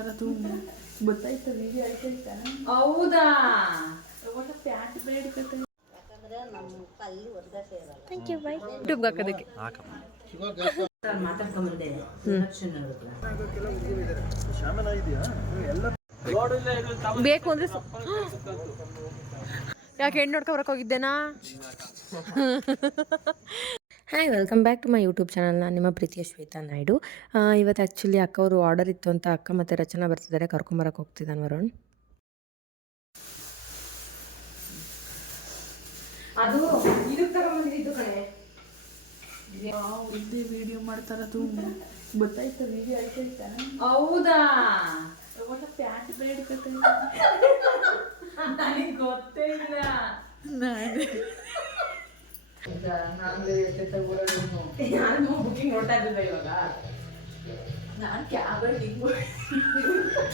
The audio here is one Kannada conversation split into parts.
ಮಾಡ್ತಾರದು ಗೊತ್ತಾಯ್ತು ವಿಡಿಯೋ ಆಯ್ತಾಯ್ತಾ ಹೌದಾ? ಪ್ಯಾಂಟ್ ಯೂಟ್ಯೂಬ್ಗೆ ಹಾಕೋದಕ್ಕೆ ಬೇಕು ಅಂದ್ರೆ ಯಾಕೆ ಹೆಣ್ಣು ನೋಡ್ಕೊಬರಕ್ ಹೋಗಿದ್ದೇನಾ? Hi welcome back to my YouTube channel ನಾನು ನಿಮ್ಮ ಪ್ರೀತಿಯ ಶ್ವೇತಾ ನಾಯ್ಡು. ಆ, ಇವತ್ತು ಆ್ಯಕ್ಚುಲಿ ಅಕ್ಕ ಅವರು ಆರ್ಡರ್ ಇತ್ತು ಅಂತ ಅಕ್ಕ ಮತ್ತು ರಚನಾ ಬರ್ತಿದ್ದಾರೆ. ಕರ್ಕೊಂಬರಕ್ಕೆ ಹೋಗ್ತಿದ್ದಾನೆ ವರುಣ್. ಅದು ಇದು ಕಣೆ. ವಿಡಿಯೋ ಮಾಡ್ತಾರದು ಗೊತ್ತಾಯ್ತು ವಿಡಿಯೋ ಆಯ್ತಾಯ್ತಾ? ಹೌದಾ? ಪ್ಯಾಂಟ್ ಬೇಡ್ಕತ್ತೆ ನನಗೆ ಗೊತ್ತೇ ಇಲ್ಲ. ನಾನು. ನಾನು ಬುಕಿಂಗ್ ನೋಡ್ತಾ ಇದ್ದಿದ್ದೆ ಇವಾಗ. ನಾನು ಕ್ಯಾಬಲ್ಲಿ ಹಿಂಗ್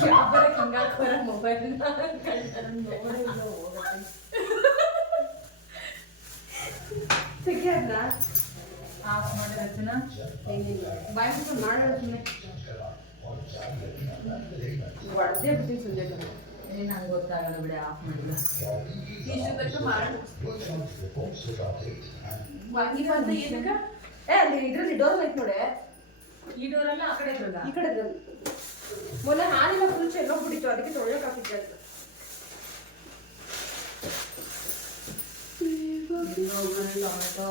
ಕ್ಯಾಬರ ಹಿಂಗ ಹಾಕೋರ ಮೊಬೈಲ್ ತೆಗಿಯಲ್ಲ ಆಫ್ ಮಾಡಿ ರಚನಾ ಬಾಯ್ ಮುಚ್ಕೊಂಡು ಮಾಡೋಣ ಸುಮ್ಮನೆ ಹೊಡೆದೇ ಬಿಟ್ಟಿದ್ದು ಸಂಜೆ ಕಡೆ ಏನ್ ನಂಗೆ ಗೊತ್ತಾಗಲ್ಲ ಬಿಡಿ ಆಫ್ ಮಾಡಿಲ್ಲ ಇಷ್ಟೊತ್ತಕ್ಕೆ ಮಾಡಿ ಏ ಅಲ್ಲಿ ಇದ್ರಲ್ಲಿ ಡೋರ್ ಐತ್ ನೋಡಿ ಈ ಡೋರ್ ಅಲ್ಲ ಆ ಕಡೆ ಇರಲ್ಲ ಈ ಕಡೆ ಮೊನ್ನೆ ಹಾಲಿನ ಫುಲ್ ಚೆಲ್ಲೋಗ್ಬಿಟ್ಟಿತ್ತು ಅದಕ್ಕೆ ತೊಳೆಯಕ್ ಹಾಕಿದ್ದೆ ಅಂತ ಟೊಮೆಟೊ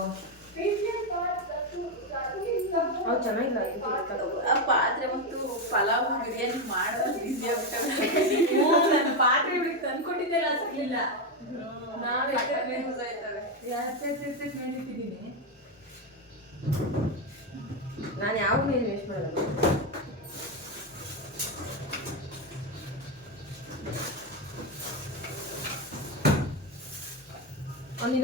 ಅವು ಚೆನ್ನಾಗಿಲ್ಲ ಪಾತ್ರೆ ಮತ್ತು ಪಲಾವ್ ಬಿರಿಯಾನಿ ಮಾಡೋದು ಈಸಿ ಆಗ್ಬಿಟ್ಟವೆ ನನ್ನ ಪಾತ್ರೆ ಬಿಡಿ ತಂದ್ಕೊಟ್ಟಿದ್ದೆಲ್ಲ ಸಿಗ್ಲಿಲ್ಲ. ನಾನು ಯೂಸ್ ಆಯ್ತವೆ. ನಾನು ಯಾವಾಗಲೂ ಏನು ವೇಸ್ಟ್ ಮಾಡಲ್ಲ ಅವ್ನು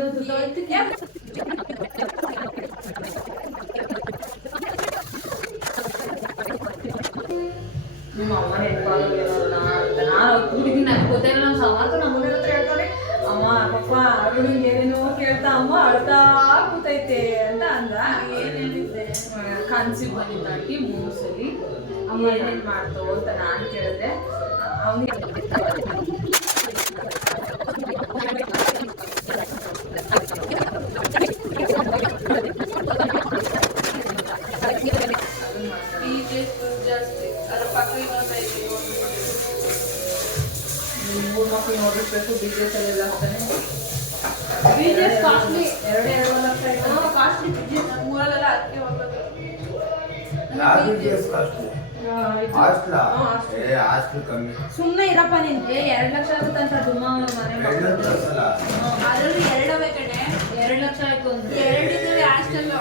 ಕನ್ಸಿಗೆ ಬಂದಿದ್ದಾಕಿ ಮೂರು ಸಲಿ ಅಮ್ಮ ಏನೇನು ಮಾಡ್ತೋ ಅಂತ ನಾನು ಕೇಳಿದೆ. ಅವನಿಗೆ BJ's ಜಾಸ್ತಿ ಅದ್ರ ಪಕ್ಕ ಇನ್ನೊಂದು ಐತೆ ಮೂರು ಮಕ್ಕಳು ನೋಡಿರ್ಬೇಕು ಬಿಸ್ನೆಸ್ ಅಲ್ಲೆಲ್ಲ ಆಗ್ತಾನೆ BJ's ಕಾಸ್ಟ್ಲಿ ಎರಡು ಎರಡು ಹಾಸ್ಟ್ಲಾ? ಏ ಹಾಸ್ಟ್ಲ್ ಕಮ್ಮಿ. ಸುಮ್ಮನೆ ಇರಪ್ಪ ನಿನ್ಗೆ ಎರಡು ಲಕ್ಷ ಆಗುತ್ತಂತ ದುಮ್ಮ ಮನೆ ಎರಡು ಕಳ್ಸಲ್ಲ ಅದರಲ್ಲಿ ಎರಡವೇ ಕಡೆ ಎರಡು ಲಕ್ಷ ಆಯ್ತು ಅಂತ ಹಾಸ್ಟೆಲ್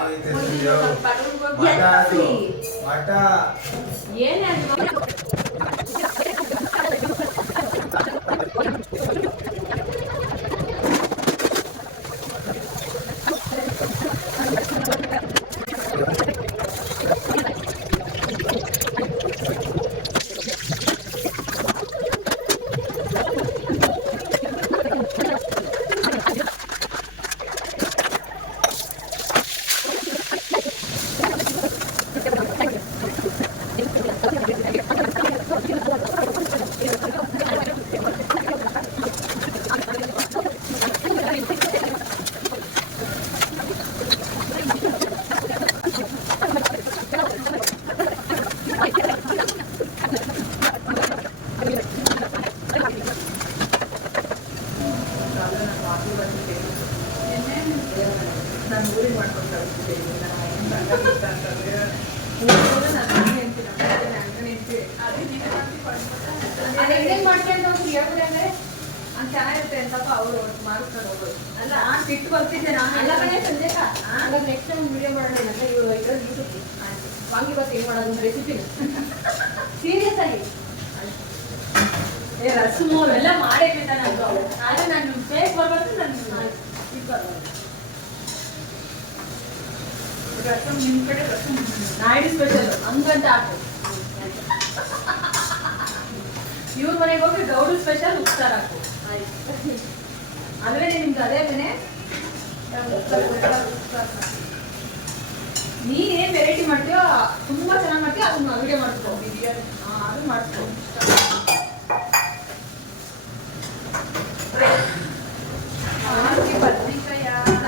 ಮಠ ಅದು. ಮಠ. ಏನೇ ಊರಿಗೆ ಮಾಡ್ಕೊಂಡು ಕಳಿಸ್ತಿದ್ದೆ ಚೆನ್ನಾಗಿರುತ್ತೆ ಅಂತಪ್ಪ ಅವರು ಮಾಡ್ಕೊಂಡು ಹೋಗೋದು ಅಲ್ಲ ಸಿಟ್ಟು ಬರ್ತಿದ್ದೆ ನಾನು ಅಲ್ಲ ಕಣೆ ಸಂಜೆ ನೆಕ್ಸ್ಟ್ ಮಾಡೋಣ ಅಂತ ಇವರು ಇದ್ರಲ್ಲಿ ಯೂಟ್ಯೂಬ್ ವಾಂಗಿ ಬಾತ್ ಏನು ಮಾಡೋದು ರೆಸಿಪಿ ಸೀರಿಯಸ್ ಆಗಿ. ಏ, ರಸಮು ಅವೆಲ್ಲ ಮಾಡೇಬೇಕ ನಾನು ಆದರೆ ನಾನು ಫೇಸ್ ಬರ್ಬಾರ್ದು ನಾನು ಇದು ಬರ್ಬಾರ್ದು ರಸಂ ನಿಮ್ ಕಡೆ ರಸಂ ನಾಯ್ಡು ಸ್ಪೆಷಲ್ ಹಂಗಂತ ಹಾಕು. ಇವ್ರ ಮನೆಗೆ ಹೋಗಿ ಗೌಡು ಸ್ಪೆಷಲ್ ಉಪ್ಸಾರ ಹಾಕು. ಅಂದ್ರೆ ನಿಮ್ಗೆ ಅದೇ ಮನೆ ನೀನ್ ಏನ್ ವೆರೈಟಿ ಮಾಡ್ತೀಯೋ ತುಂಬಾ ಚೆನ್ನಾಗಿ ಮಾಡ್ತೀವಿ ಅದನ್ನ ಅಡುಗೆ ಮಾಡ್ಕೋ ಬಿರಿಯಾನಿ ಅದು ಮಾಡ್ಕೊ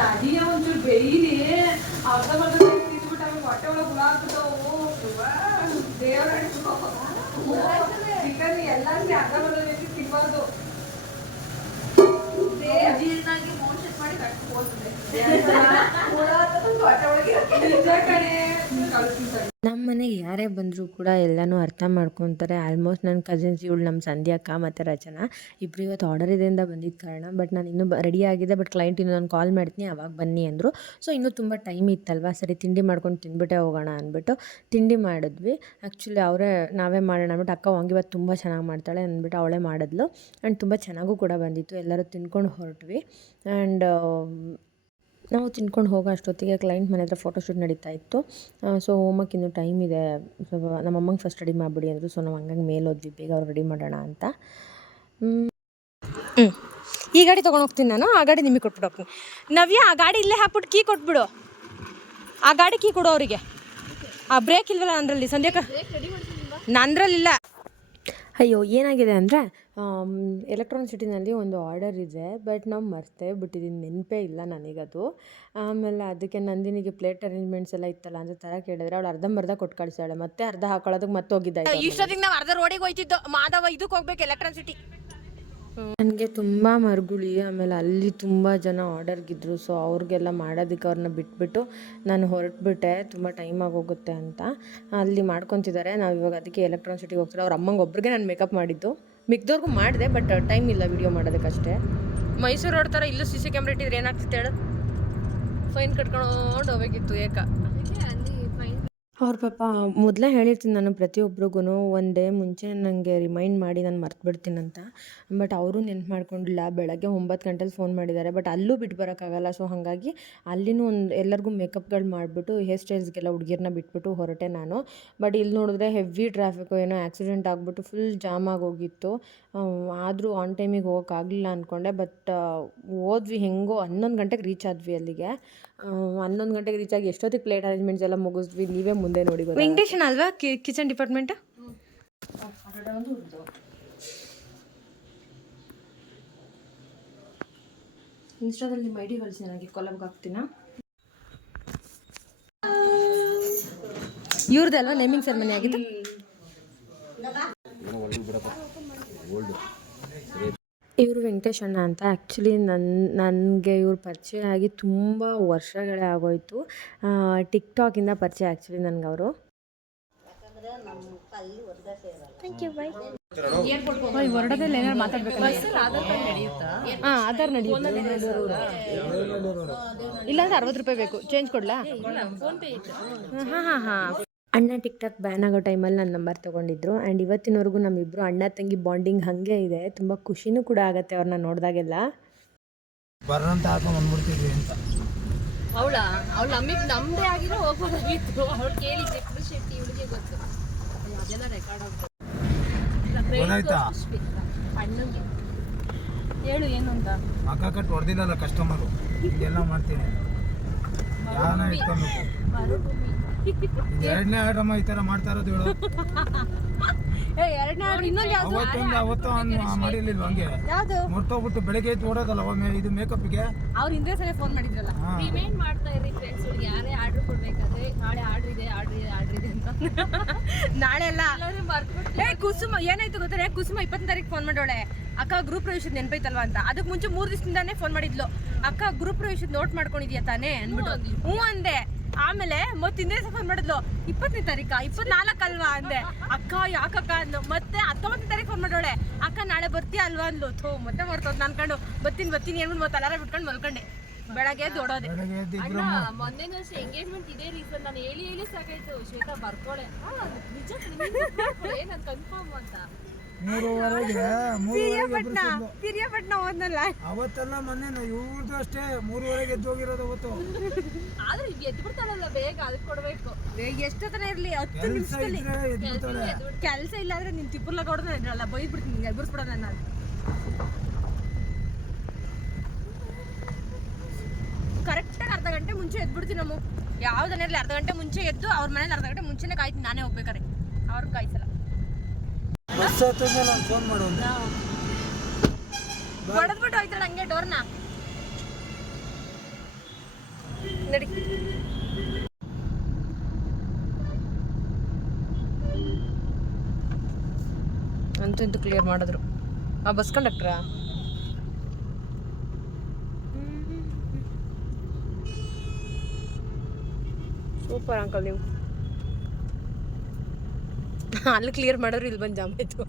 ಅಡಿಯ ಒಂಚೂರು ಬೇಯಿರಿ. ಅರ್ಧ ಬರ್ಧ ತಿಂದ್ಬಿಟ್ಟು ಆಮೇಲೆ ಹೊಟ್ಟೆ ಒಳಗೆ ಹುಳ ಆಗ್ಬಿಟ್ಟವು ದೇವ್ರ ಚಿಕನ್ ಎಲ್ಲ ಅರ್ಧ ಬರ್ಧ ತಿನ್ಬಾರ್ದು. ಜೀರ್ಣಾಗಿ ಮೋಷನ್ ಮಾಡಿ ಕಟ್ಟಿ ಹೋಗ್ತದೆ ಹುಳ ನಮ್ಮ ಮನೆಗೆ ಯಾರೇ ಬಂದರೂ ಕೂಡ ಎಲ್ಲನೂ ಅರ್ಥ ಮಾಡ್ಕೊತಾರೆ. ಆಲ್ಮೋಸ್ಟ್ ನನ್ನ ಕಸಿನ್ಸ್ ಇವಳು ನಮ್ಮ ಸಂಧ್ಯಾಕ ಮತ್ತು ರಚನಾ. ಇಬ್ಬರು ಇವತ್ತು ಆರ್ಡರ್ ಇದೆಯಿಂದ ಬಂದಿದ್ದ ಕಾರಣ, ಬಟ್ ನಾನು ಇನ್ನೂ ರೆಡಿ ಆಗಿದೆ, ಬಟ್ ಕ್ಲೈಂಟ್ ಇನ್ನೂ ನಾನು ಕಾಲ್ ಮಾಡ್ತೀನಿ, ಅವಾಗ ಬನ್ನಿ ಅಂದರು. ಸೊ ಇನ್ನೂ ತುಂಬ ಟೈಮ್ ಇತ್ತಲ್ವ? ಸರಿ, ತಿಂಡಿ ಮಾಡ್ಕೊಂಡು ತಿಂದ್ಬಿಟ್ಟೆ ಹೋಗೋಣ ಅಂದ್ಬಿಟ್ಟು ತಿಂಡಿ ಮಾಡಿದ್ವಿ. ಆ್ಯಕ್ಚುಲಿ ಅವರೇ ನಾವೇ ಮಾಡೋಣ ಅಂದ್ಬಿಟ್ಟು, ಅಕ್ಕ ಇವತ್ತು ತುಂಬ ಚೆನ್ನಾಗಿ ಮಾಡ್ತಾಳೆ ಅಂದ್ಬಿಟ್ಟು ಅವಳೇ ಮಾಡಿದ್ಲು. ಆ್ಯಂಡ್ ತುಂಬ ಚೆನ್ನಾಗೂ ಕೂಡ ಬಂದಿತ್ತು. ಎಲ್ಲರೂ ತಿನ್ಕೊಂಡು ಹೊರಟ್ವಿ. ಆ್ಯಂಡ್ ನಾವು ತಿನ್ಕೊಂಡು ಹೋಗೋ ಅಷ್ಟೊತ್ತಿಗೆ ಕ್ಲೈಂಟ್ ಮನೆ ಹತ್ರ ಫೋಟೋಶೂಟ್ ನಡೀತಾ ಇತ್ತು. ಸೊ ಹೋಮಕ್ಕೆ ಇನ್ನೂ ಟೈಮ್ ಇದೆ. ಸ್ವಲ್ಪ ನಮ್ಮ ಅಮ್ಮಂಗೆ ಫಸ್ಟ್ ರೆಡಿ ಮಾಡಿಬಿಡಿ ಅಂದರು. ಸೊ ನಾವು ಹಂಗಂಗೆ ಮೇಲೆ ಹೋದ್ವಿ. ಬೇಗ ಅವ್ರು ರೆಡಿ ಮಾಡೋಣ ಅಂತ. ಈ ಗಾಡಿ ತೊಗೊಂಡು ಹೋಗ್ತೀನಿ ನಾನು. ಆ ಗಾಡಿ ನಿಮಗೆ ಕೊಟ್ಬಿಟ್ಟು ಹೋಗ್ತೀನಿ ನವ್ಯ, ಆ ಗಾಡಿ ಇಲ್ಲೇ ಹಾಕ್ಬಿಟ್ಟು ಕೀ ಕೊಟ್ಬಿಡು. ಆ ಗಾಡಿ ಕೀ ಕೊಡು ಅವರಿಗೆ. ಆ ಬ್ರೇಕ್ ಇಲ್ವಲ್ಲ ಅಂದ್ರಲ್ಲಿ ಸಂಧ್ಯಾಕ ನಂದ್ರಲ್ಲಿಲ್ಲ ಅಯ್ಯೋ, ಏನಾಗಿದೆ ಅಂದರೆ ಎಲೆಕ್ಟ್ರಾನಿಕ್ ಸಿಟಿನಲ್ಲಿ ಒಂದು ಆರ್ಡರ್ ಇದೆ ಬಟ್ ನಾವು ಮರ್ತೇ ಬಿಟ್ಟಿದ್ದೀನಿ ನೆನಪೇ ಇಲ್ಲ ನನಗದು. ಆಮೇಲೆ ಅದಕ್ಕೆ ನಂದಿನಿಗೆ ಪ್ಲೇಟ್ ಅರೇಂಜ್ಮೆಂಟ್ಸ್ ಎಲ್ಲ ಇತ್ತಲ್ಲ ಅಂತ ಥರ ಕೇಳಿದ್ರೆ ಅವಳು ಅರ್ಧಂಬರ್ಧ ಕೊಟ್ಟು ಕಳಿಸಾಳೆ ಮತ್ತೆ ಅರ್ಧ ಹಾಕೊಳ್ಳೋದಕ್ಕೆ ಮತ್ತೆ ಹೋಗಿದ್ದ ಇಷ್ಟೊತ್ತಿಗೆ ನಾವು ಅರ್ಧ ರೋಡಿಗೆ ಹೋಯ್ತಿದ್ದು ಮಾಧವ ಇದಕ್ಕೆ ಹೋಗ್ಬೇಕು ಎಲೆಕ್ಟ್ರಾನ್ ಸಿಟಿ ನನಗೆ ತುಂಬ ಮರುಗುಳಿ ಆಮೇಲೆ ಅಲ್ಲಿ ತುಂಬ ಜನ ಆರ್ಡರ್ಗಿದ್ರು ಸೊ ಅವ್ರಿಗೆಲ್ಲ ಮಾಡೋದಕ್ಕೆ ಅವ್ರನ್ನ ಬಿಟ್ಬಿಟ್ಟು ನಾನು ಹೊರಟ್ಬಿಟ್ಟೆ ತುಂಬ ಟೈಮ್ ಆಗೋಗುತ್ತೆ ಅಂತ. ಅಲ್ಲಿ ಮಾಡ್ಕೊತಿದ್ದಾರೆ ನಾವು ಇವಾಗ ಅದಕ್ಕೆ ಎಲೆಕ್ಟ್ರಾನ್ ಸಿಟಿಗೆ ಹೋಗ್ತಾರೆ ಅವ್ರ ಅಮ್ಮಂಗೆ ಒಬ್ಬರಿಗೆ ನಾನು ಮೇಕಪ್ ಮಾಡಿದ್ದು. ಮಿಕ್ದವ್ರಿಗೂ ಮಾಡಿದೆ ಬಟ್ ಟೈಮ್ ಇಲ್ಲ ವಿಡಿಯೋ ಮಾಡೋದಕ್ಕಷ್ಟೇ. ಮೈಸೂರು ರೋಡ್ ಥರ ಇಲ್ಲೂ ಸಿ ಸಿ ಕ್ಯಾಮ್ರಾ ಇಟ್ಟಿದ್ರೆ ಏನಾಗ್ತಿತ್ತು ಹೇಳ? ಫೈನ್ ಕಟ್ಕೊಂಡು ಹೋಗ್ಬೇಕಿತ್ತು ಏಕ. ಅವ್ರ ಪಾಪ ಮೊದಲೇ ಹೇಳಿರ್ತೀನಿ ನಾನು ಪ್ರತಿಯೊಬ್ರಿಗೂ ಒಂದೇ ಮುಂಚೆ ನನಗೆ ರಿಮೈಂಡ್ ಮಾಡಿ ನಾನು ಮರ್ತು ಬಿಡ್ತೀನಂತ ಬಟ್ ಅವರು ನೆನ್ಪು ಮಾಡ್ಕೊಂಡಿಲ್ಲ. ಬೆಳಗ್ಗೆ ಒಂಬತ್ತು ಗಂಟೆಲಿ ಫೋನ್ ಮಾಡಿದ್ದಾರೆ ಬಟ್ ಅಲ್ಲೂ ಬಿಟ್ಟು ಬರೋಕ್ಕಾಗಲ್ಲ. ಸೊ, ಹಾಗಾಗಿ ಅಲ್ಲಿನೂ ಒಂದು ಎಲ್ಲರಿಗೂ ಮೇಕಪ್ಗಳು ಮಾಡಿಬಿಟ್ಟು, ಹೇರ್ ಸ್ಟೈಲ್ಸ್ಗೆಲ್ಲ ಹುಡುಗಿರನ್ನ ಬಿಟ್ಬಿಟ್ಟು ಹೊರಟೆ ನಾನು. ಬಟ್ ಇಲ್ಲಿ ನೋಡಿದ್ರೆ ಹೆವಿ ಟ್ರಾಫಿಕ್ಕು ಏನೋ ಆಕ್ಸಿಡೆಂಟ್ ಆಗಿಬಿಟ್ಟು ಫುಲ್ ಜಾಮ್ ಆಗೋಗಿತ್ತು. ಆದರೂ ಆನ್ ಟೈಮಿಗೆ ಹೋಗೋಕ್ಕಾಗಲಿಲ್ಲ ಅಂದ್ಕೊಂಡೆ ಬಟ್ ಹೋದ್ವಿ ಹೆಂಗೋ ಹನ್ನೊಂದು ಗಂಟೆಗೆ ರೀಚ್ ಆದ್ವಿ ಅಲ್ಲಿಗೆ. ಹನ್ನೊಂದು ಗಂಟೆಗೆ ರೀಚ್ ಆಗಿ ಎಷ್ಟೊತ್ತಿಗೆ ಪ್ಲೇಟ್ ಅರೇಂಜ್ಮೆಂಟ್ಸ್ ಎಲ್ಲ ಮುಗಿಸ್ವಿ ನೀವೇ ಮುಂದೆ ನೋಡಿ ವೆಂಕಟೇಶನ್ ಅಲ್ವಾ? ಕಿಚನ್ ಡಿಪಾರ್ಟ್ಮೆಂಟ್ ಇನ್ಸ್ಟಾದಲ್ಲಿ ನಿಮ್ಮ ಐ ಡಿ ಕಳಿಸಿ ನನಗೆ ಕೊಲಬ್ಗೆ ಹಾಕ್ತೀನಾ? ಇವ್ರದ್ದು ಅಲ್ವಾ ನೇಮಿಂಗ್ ಸೆರೆಮನಿ ಇವರು ವೆಂಕಟೇಶ್ ಅಣ್ಣ ಅಂತ. ಆ್ಯಕ್ಚುಲಿ ನನ್ನ ನನಗೆ ಇವ್ರ ಪರಿಚಯ ಆಗಿ ತುಂಬ ವರ್ಷಗಳೇ ಆಗೋಯ್ತು. ಟಿಕ್ಟಾಕಿಂದ ಪರಿಚಯ ಆ್ಯಕ್ಚುಲಿ ನನಗೆ ಅವರು. ಹೊರಡದಲ್ಲಿ ಏನಾರು ಮಾತಾಡ್ಬೇಕಲ್ಲ ಹಾಂ ಆಧಾರ್ ನಡೆಯುತ್ತೆ. ಇಲ್ಲಾಂದ್ರೆ ಅರವತ್ತು ರೂಪಾಯಿ ಬೇಕು. ಚೇಂಜ್ ಕೊಡ್ಲಾ? ಹಾಂ ಹಾಂ ಹಾಂ. ಅಣ್ಣ ಟಿಕ್ ಟಾಕ್ ಬ್ಯಾನ್ ಆಗೋ ಟೈಮಲ್ಲಿ ನನ್ನ ನಂಬರ್ ತೊಗೊಂಡಿದ್ರು. ಆ್ಯಂಡ್ ಇವತ್ತಿನವರೆಗೂ ನಮ್ಮಿಬ್ಬರು ಅಣ್ಣ ತಂಗಿ ಬಾಂಡಿಂಗ್ ಹಾಗೆ ಇದೆ. ತುಂಬ ಖುಷಿನೂ ಕೂಡ ಆಗುತ್ತೆ ಅವ್ರನ್ನ ನೋಡಿದಾಗೆಲ್ಲ. ಬರೋಂತ ಹಾಕೊಂಡು ಬಂದ್ಬಿಡ್ತಿದ್ವಿ ಅಂತ. ಅವಳ ಅವ್ಳು ನಮಗೆ ನಮ್ದೇ ಆಗಿರೋ ಹೋಗೋದಾಗಿತ್ತು. ಅವಳು ಕೇಳಿ ಪುರುಷ ಶೆಟ್ಟಿ ಇವಳಿಗೆ ಗೊತ್ತು. ಅದೆಲ್ಲ ರೆಕಾರ್ಡ್ ಗೊತ್ತಾಯ್ತಾ ಅಣ್ಣಂಗೆ. ಹೇಳು ಏನು ಅಂತ ಅಕ್ಕ ಕಟ್ ಹೊಡೆದಿಲ್ಲಲ್ಲ ಕಸ್ಟಮರು ಇದೆಲ್ಲ ಮಾಡ್ತೀನಿ. ಯಾವನ ಇಟ್ಕೊಬೇಕು? ಎರಡನೇ ಐಟಮ್ ಈ ತರ ಮಾಡ್ತಾ ಇರೋದು ಹೇಳು. ಎರಡನೇ ಇನ್ನೊಂದು ಅವತ್ತೊಂದು ಅವತ್ತು ಮಾಡಿರ್ಲಿಲ್ವ ಹಂಗೆ? ಯಾವುದು? ಮುರ್ತೋಗ್ಬಿಟ್ಟು ಬೆಳಗ್ಗೆ ಎದ್ದು ಓಡೋದಲ್ಲ ಒಮ್ಮೆ ಇದು ಮೇಕಪ್ಗೆ ಅವ್ರು ಹಿಂದೆ ಸಲ ಫೋನ್ ಮಾಡಿದ್ರಲ್ಲ. ನೀವೇನ್ ರಿಮೈಂಡ್ ಮಾಡ್ತಾ ಇರಿ ಫ್ರೆಂಡ್ಸ್ ಯಾರೇ ಆರ್ಡರ್ ಕೊಡ್ಬೇಕಾದ್ರೆ ನಾಳೆ ಆರ್ಡರ್ ಇದೆ ಆರ್ಡರ್ ಇದೆ ಆರ್ಡರ್ ಇದೆ ಅಂತ. ನಾಳೆ ಅಲ್ಲ. ಏ ಕುಸುಮ ಏನಾಯ್ತು ಗೊತ್ತಾರೆ ಕುಸುಮ ಇಪ್ಪತ್ತನೇ ತಾರೀಕು ಫೋನ್ ಮಾಡೋಳೆ. ಅಕ್ಕ ಗ್ರೂಪ್ ಪ್ರವೇಶದ ನೆನಪೈತಲ್ವಾ ಅಂತ. ಅದಕ್ಕೆ ಮುಂಚೆ ಮೂರು ದಿವಸದಿಂದಾನೇ ಫೋನ್ ಮಾಡಿದ್ಲು. ಅಕ್ಕ ಗ್ರೂಪ್ ಪ್ರವೇಶದ ನೋಟ್ ಮಾಡ್ಕೊಂಡಿದ್ಯಾ ತಾನೇ ಅಂದ್ಬಿಟ್ಟು. ಹ್ಞೂ ಅಂದೆ. ಆಮೇಲೆ ಮತ್ತೆ ಹಿಂದೆ ಫೋನ್ ಮಾಡಿದ್ಲು ಇಪ್ಪತ್ತನೇ ತಾರೀಕ? ಇಪ್ಪತ್ನಾಲ್ಕು ಅಲ್ವಾ ಅಂದೆ. ಅಕ್ಕ ಯಾಕಕ್ಕ ಅಂದ್ಲು. ಮತ್ತೆ ಹತ್ತೊಂಬತ್ತನೇ ತಾರೀಕು ಫೋನ್ ಮಾಡೋಳೆ ಅಕ್ಕ ನಾಳೆ ಬರ್ತೀಯ ಅಲ್ವಾ? ಅಂದ್ಲು. ಥೋ ಮತ್ತೆ ಬರ್ತೋದು ಅನ್ಕೊಂಡು ಬರ್ತೀನಿ ಬರ್ತೀನಿ. ಏನ್ಬಿಟ್ಟು ಮತ್ತೆ ಅಲಾರ ಬಿಟ್ಕೊಂಡು ಮಲ್ಕೊಂಡೆ. ಬೆಳಗ್ಗೆ ದೊಡೋದೆ ಅಣ್ಣ ಮೊನ್ನೆ ಅಷ್ಟೇ ಎಂಗೇಜ್ಮೆಂಟ್ ಇದೇ ರೀಸನ್. ನಾನು ಹೇಳಿ ಹೇಳಿ ಸಾಕಾಯ್ತು. ಶ್ವೇತಾ ಬರ್ಕೊಳೆ. ನಿಜ? ಏನಂತ ಕನ್ಫರ್ಮ್ ಅಂತ. ಮೂರುವರೆಗೆ ಎಬ್ಬಿಸಿದ್ಲು. ಪಿರಿಯಾಪಟ್ನ ಹೋದ್ನಲ್ಲ ಅವತ್ತೆಲ್ಲ ಮೊನ್ನೆ ಇವ್ರದ್ದು ಅಷ್ಟೇ ಮೂರುವರೆಗೆ ಎದ್ದು ಹೋಗಿರೋದು ಅವತ್ತು. ಆದ್ರೆ ಈಗ ಎದ್ದು ಬಿಡ್ತಾಳಲ್ಲ ಬೇಗ ಅದಕ್ಕೆ ಕೊಡ್ಬೇಕು. ಎಷ್ಟೊತ್ತನ ಇರ್ಲಿ ಹತ್ತು ಕೆಲಸ ನಿಮಿಷದಲ್ಲಿ. ಕೆಲಸ ಇಲ್ಲ ಅಂದ್ರೆ ನಿನ್ ತಿಪ್ಪುರ್ಲ ಕೊಡೋದ್ರಲ್ಲ ಇದ್ರಲ್ಲ ಬೈದ್ ಬಿಡ್ತೀನಿ ಎಬ್ಬರ್ಸ್ಬಿಡೋದು ನಾನು ಕರೆಕ್ಟಾಗಿ ಅರ್ಧ ಗಂಟೆ ಮುಂಚೆ ಎದ್ಬಿಡ್ತೀನಿ ನಮ್ಮ ಯಾವ್ದನ್ನ ಅರ್ಧ ಗಂಟೆ ಮುಂಚೆ ಎದ್ದು ಅವ್ರ ಮನೇಲಿ ಅರ್ಧ ಗಂಟೆ ಮುಂಚೆನೇ ಕಾಯ್ತೀನಿ ನಾನೇ ಹೋಗ್ಬೇಕಾರೆ ಅವ್ರಿಗೆ ಕಾಯ್ಸಲ್ಲ. ಬಸ್ ಹತ್ತಿದ್ಮೇಲೆ ನಾನು ಫೋನ್ ಮಾಡು ಒಂದು. ಹೊಡೆದ್ಬಿಟ್ಟು ಹೋಯ್ತಾಳೆ ಹಂಗೆ ಡೋರ್ನ. ನಡಿ. ಅಂತೂ ಇಂತೂ ಕ್ಲಿಯರ್ ಮಾಡಿದ್ರು. ಆ ಬಸ್ ಕಂಡಕ್ಟ್ರಾ ಸೂಪರ್ ಅಂಕಲ್ ನೀವು. ಅಲ್ಲಿ ಕ್ಲಿಯರ್ ಮಾಡೋರು ಇಲ್ಲಿ ಬಂದು ಜಾಮ್ ಆಯ್ತು.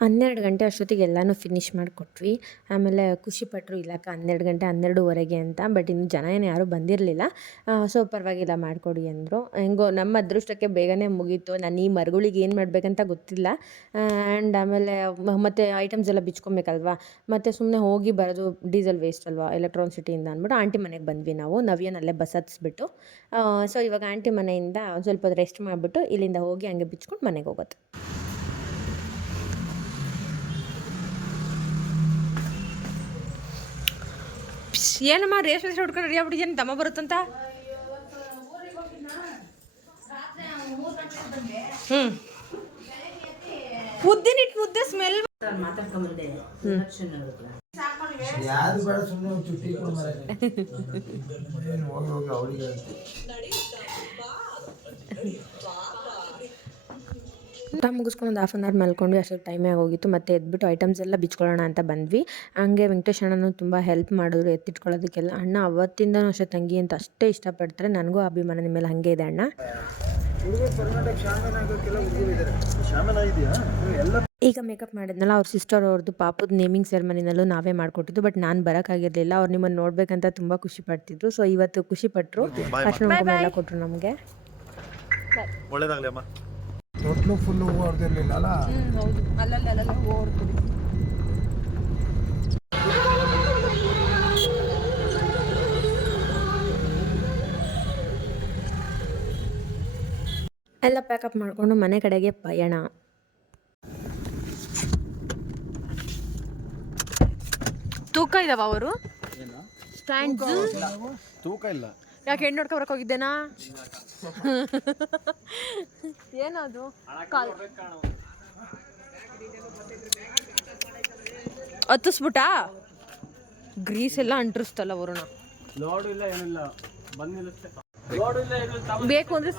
ಹನ್ನೆರಡು ಗಂಟೆ ಅಷ್ಟೊತ್ತಿಗೆ ಎಲ್ಲನೂ ಫಿನಿಶ್ ಮಾಡಿಕೊಟ್ವಿ. ಆಮೇಲೆ ಖುಷಿ ಪಟ್ಟರು ಇಲ್ಲಕ್ಕ ಹನ್ನೆರಡು ಗಂಟೆ ಹನ್ನೆರಡುವರೆಗೆ ಅಂತ ಬಟ್ ಇನ್ನು ಜನ ಏನು ಯಾರೂ ಬಂದಿರಲಿಲ್ಲ. ಸೊ, ಪರವಾಗಿಲ್ಲ ಮಾಡಿಕೊಡಿ ಅಂದರು. ಹೆಂಗೋ, ನಮ್ಮ ಅದೃಷ್ಟಕ್ಕೆ ಬೇಗನೆ ಮುಗೀತು. ನಾನು ಈ ಮರಗಳಿಗೆ ಏನು ಮಾಡಬೇಕಂತ ಗೊತ್ತಿಲ್ಲ. ಆ್ಯಂಡ್ ಆಮೇಲೆ ಮತ್ತು ಐಟಮ್ಸ್ ಎಲ್ಲ ಬಿಚ್ಕೊಬೇಕಲ್ವಾ? ಮತ್ತು ಸುಮ್ಮನೆ ಹೋಗಿ ಬರೋದು ಡೀಸೆಲ್ ವೇಸ್ಟ್ ಅಲ್ವಾ ಎಲೆಕ್ಟ್ರಾನ್ಸಿಟಿಯಿಂದ ಅಂದ್ಬಿಟ್ಟು ಆಂಟಿ ಮನೆಗೆ ಬಂದ್ವಿ ನಾವು, ನವ್ಯನಲ್ಲೇ ಬಸ್ ಹತ್ಸ್ಬಿಟ್ಟು. ಸೊ ಇವಾಗ ಆಂಟಿ ಮನೆಯಿಂದ ಒಂದು ಸ್ವಲ್ಪ ರೆಸ್ಟ್ ಮಾಡಿಬಿಟ್ಟು ಇಲ್ಲಿಂದ ಹೋಗಿ ಹಂಗೆ ಬಿಚ್ಕೊಂಡು ಮನೆಗೆ ಹೋಗೋದು. ಏನಮ್ಮ ರೇಷ್ಮೆ ಸೀರೆ ಉಟ್ಕೊಂಡು ರೆಡಿ ಆಗ್ಬಿಟ್ಟಿದ್ದೇನೆ ದಮ್ಮ ಬರುತ್ತಂತ? ಹ್ಞೂ ಉದ್ದಿನ ಇಟ್ಟು ಮುದ್ದೆ ಸ್ಮೆಲ್ ಯಾವ್ದು ಊಟ ಮುಗಿಸ್ಕೊಂಡು ಒಂದು ಹಾಫ್ ಆನ್ ಅವರ್ ಮಲ್ಕೊಂಡ್ವಿ ಅಷ್ಟೊತ್ತು ಟೈಮೇ ಆಗೋಗಿತ್ತು. ಮತ್ತೆ ಎದ್ಬಿಟ್ಟು ಐಟಮ್ಸ್ ಎಲ್ಲ ಬಿಚ್ಕೊಳ್ಳೋಣ ಅಂತ ಬಂದ್ವಿ. ಹಂಗೆ ವೆಂಕಟೇಶ್ ಅಣ್ಣನೂ ತುಂಬ ಹೆಲ್ಪ್ ಮಾಡಿದ್ರು ಎತ್ತಿಟ್ಕೊಳ್ಳೋದಕ್ಕೆಲ್ಲ. ಅಣ್ಣ ಅವತ್ತಿಂದನೂ ಅಷ್ಟೇ ತಂಗಿ ಅಂತ ಅಷ್ಟೇ ಇಷ್ಟಪಡ್ತಾರೆ. ನನಗೂ ಅಭಿಮಾನ ನಿಮ್ಮ ಮೇಲೆ ಹಾಗೆ ಇದೆ ಅಣ್ಣ. ಈಗ ಮೇಕಪ್ ಮಾಡಿದ್ನಲ್ಲ ಅವ್ರ ಸಿಸ್ಟರ್ ಅವ್ರದ್ದು ಪಾಪದ ನೇಮಿಂಗ್ ಸೆರೆಮನಿನಲ್ಲೂ ನಾವೇ ಮಾಡಿಕೊಟ್ಟಿದ್ದು. ಬಟ್ ನಾನು ಬರೋಕ್ಕಾಗಿರಲಿಲ್ಲ ಅವ್ರು ನಿಮ್ಮನ್ನು ನೋಡ್ಬೇಕಂತ ತುಂಬ ಖುಷಿ ಪಡ್ತಿದ್ರು. ಸೊ ಇವತ್ತು ಖುಷಿ ಪಟ್ಟರು ಎಲ್ಲ ಕೊಟ್ಟರು ನಮಗೆ. ಒಳ್ಳೇದಾಗಲಿ ಅಮ್ಮ. ತೊಟ್ಲು ಫುಲ್ಲು ಹೂವು ಹೊಡೆದಿರ್ಲಿಲ್ಲ ಅಲ್ಲ ಹೌದು. ಅಲ್ಲಲ್ಲ ಅಲ್ಲಲ್ಲ ಹೋಗ್ಬಿಡ್ತು ಎಲ್ಲ ಪ್ಯಾಕಪ್ ಮಾಡಿಕೊಂಡು ಮನೆ ಕಡೆಗೆ ಪಯಣ. ತೂಕ ಇದಾವ ಅವರು? ಸ್ಟ್ಯಾಂಡ್ಸ್ ತೂಕ ಇಲ್ಲ. ಯಾಕೆ ಹೆಣ್ಣು ನೋಡ್ಕೊ ಬರಕ್ ಹೋಗಿದ್ದೇನಾ? ಏನದು? ಕಾಲ್. ಹತ್ತಿಸ್ಬಿಟ್ಟಾ? ಗ್ರೀಸ್ ಎಲ್ಲ ಅಂಟ್ರಿಸ್ತಲ್ಲ ವರುಣ. ಬೇಕು ಅಂದ್ರೆ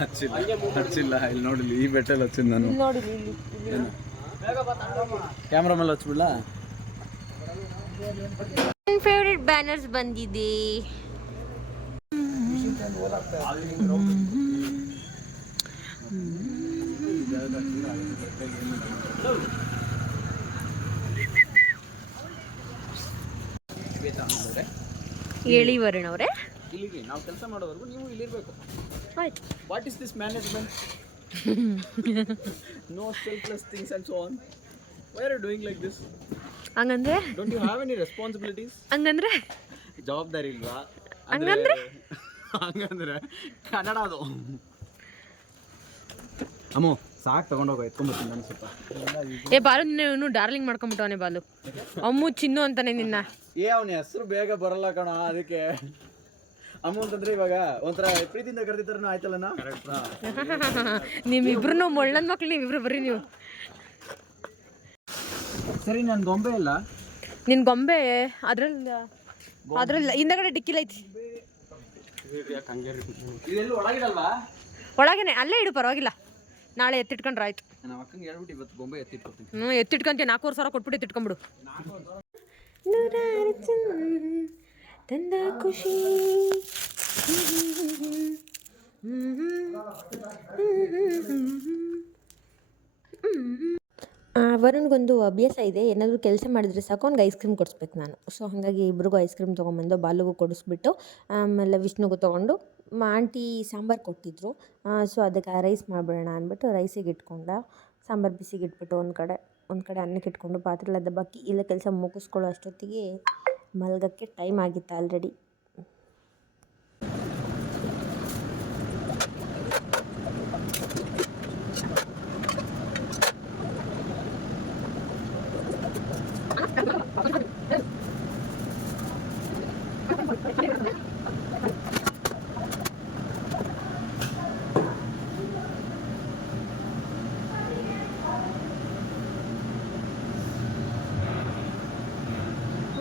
ಹಚ್ಚಿಲ್ಲ ಹಚ್ಚಿಲ್ಲ. ಇಲ್ಲಿ ನೋಡಿಲ್ಲ ಈ ಬೆಟ್ಟಲ್ಲಿ ಹಚ್ಚಿದ್ ನಾನು. ನೋಡಿ ಇಲ್ಲಿ ಕ್ಯಾಮ್ರಾ ಮೇಲೆ ಹಚ್ಬಿಡ್ಲಾ? ನನ್ನ ಫೇವ್ರೆಟ್ ಬ್ಯಾನರ್ಸ್ ಬಂದಿದೆ. ಹೇಳಿ ವರುಣ್ ಅವರೇ. ಇಲ್ಲಿಗೆ ನಾವು ಕೆಲಸ ಮಾಡೋವರೆಗೂ ನೀವು ಇಲ್ಲಿರ್ಬೇಕು. ಆಯ್ತು. What is this management no selfless things and so on why are doing like this ಹಂಗಂದ್ರೆ? Don't you have any responsibilities ಹಂಗಂದ್ರೆ? ಜವಾಬ್ದಾರಿ ಇಲ್ವಾ? ಹಂಗಂದ್ರೆ? ಹಂಗಂದ್ರೆ ಕನ್ನಡ ಅದು. ಅಮ್ಮ ಸಾಕು ತಗೊಂಡೋಗ ಎತ್ಕೊಂಡ್ಬರ್ತೀನಿ ನಾನು ಸ್ವಲ್ಪ. ಏ ಬಾಲು ನಿನ್ನ ಇವನು ಡಾರ್ಲಿಂಗ್ ಮಾಡ್ಕೊಂಬಿಟ್ಟವನೆ ಬಾಲು. ಅಮ್ಮು ಚಿನ್ನು ಅಂತಾನೆ ನಿನ್ನ. ಏ ಅವನ ಹೆಸರು ಬೇಗ ಬರಲ್ಲ ಕಣ ಅದಕ್ಕೆ. ಅಮ್ಮ ಅಂತಂದ್ರೆ ಇವಾಗ ಒಂಥರ ಪ್ರೀತಿಯಿಂದ ಆಯ್ತಲ್ಲ ಆಯ್ತಲ್ಲನ ನಿಮ್ಮಿಬ್ರು ಮೊಳ್ಳನ್ ಮಕ್ಳು ನೀವಿಬ್ರು ಬರ್ರಿ ನೀವು. ಸರಿ ನನ್ನ ಗೊಂಬೆ ಇಲ್ಲ ನಿನ್ ಗೊಂಬೆ ಅದ್ರಲ್ಲಿ ಅದ್ರಲ್ಲಿ ಹಿಂದಗಡೆ ಡಿಕ್ಕಿಲ್ ಐತಿ ಒಳಗೇನೆ ಅಲ್ಲೇ ಇಡು ಪರವಾಗಿಲ್ಲ ನಾಳೆ ಎತ್ತಿಟ್ಕೊಂಡ್ರೆ ಆಯ್ತು ಹ್ಞೂ ಎತ್ತಿಟ್ಕೊಂತೀಯ ನಾಲ್ಕೂವರೆ ಸಾವಿರ ಕೊಟ್ಬಿಟ್ಟು ಎತ್ತಿಟ್ಕೊಂಬಿಡು ತಂದ ಖುಷಿ ವರುಣ್ಗೊಂದು ಅಭ್ಯಾಸ ಇದೆ. ಏನಾದರೂ ಕೆಲಸ ಮಾಡಿದರೆ ಸಾಕು, ಅವ್ನಿಗೆ ಐಸ್ ಕ್ರೀಮ್ ಕೊಡಿಸ್ಬೇಕು ನಾನು. ಸೊ ಹಾಗಾಗಿ ಇಬ್ರಿಗೂ ಐಸ್ ಕ್ರೀಮ್ ತೊಗೊಂಬಂದು ಬಾಲುಗೂ ಕೊಡಿಸ್ಬಿಟ್ಟು, ಆಮೇಲೆ ವಿಷ್ಣುಗೂ ತೊಗೊಂಡು ಆಂಟಿ ಸಾಂಬಾರು ಕೊಟ್ಟಿದ್ರು. ಸೊ ಅದಕ್ಕೆ ರೈಸ್ ಮಾಡಿಬಿಡೋಣ ಅಂದ್ಬಿಟ್ಟು ರೈಸಿಗೆ ಇಟ್ಕೊಂಡ, ಸಾಂಬಾರು ಬಿಸಿಗೆ ಇಟ್ಬಿಟ್ಟು ಒಂದು ಕಡೆ ಒಂದು ಕಡೆ ಅನ್ನಕ್ಕೆ ಇಟ್ಕೊಂಡು ಪಾತ್ರೆಲ್ಲ ದಬ್ಬಾಕಿ ಇಲ್ಲ ಕೆಲಸ ಮುಗಿಸ್ಕೊಳ್ಳೋ ಅಷ್ಟೊತ್ತಿಗೆ ಮಲ್ಗಕ್ಕೆ ಟೈಮ್ ಆಗಿತ್ತು ಆಲ್ರೆಡಿ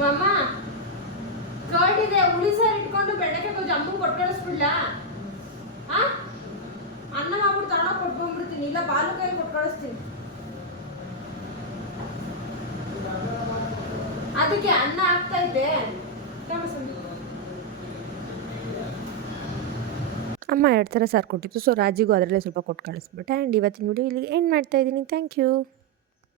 ಮಾಮ ಕರ್ಡ್ ಇದೆ, ಹುಳಿ ಸಾರು ಇಟ್ಕೊಂಡು ಬೆಳಗ್ಗೆ ಕೊಂಚ ಅಮ್ಮ ಕೊಟ್ಟು ಕಳಿಸ್ಬಿಡ್ಲ ಅನ್ನ ಮಾಡ್ಬಿಟ್ಟು ತಗೊಂಡೋಗಿ ಕೊಟ್ಕೊಂಡ್ಬಿಡ್ತೀನಿ, ಇಲ್ಲ ಬಾಲು ಕೈ ಕೊಟ್ಟು ಕಳಿಸ್ತೀನಿ ಅದಕ್ಕೆ ಅನ್ನ ಆಗ್ತಾ ಇದೆ. ಅಮ್ಮ ಎರಡು ಥರ ಸಾರು ಕೊಟ್ಟಿತ್ತು ಸೊ ರಾಜಿಗೂ ಅದರಲ್ಲೇ ಸ್ವಲ್ಪ ಕೊಟ್ಟು ಕಳಿಸ್ಬಿಟ್ಟೆ. ಆ್ಯಂಡ್ ಇವತ್ತಿನ ವಿಡಿಯೋ ಇಲ್ಲಿಗೆ ಏನು ಮಾಡ್ತಾ ಇದ್ದೀನಿ. Thank you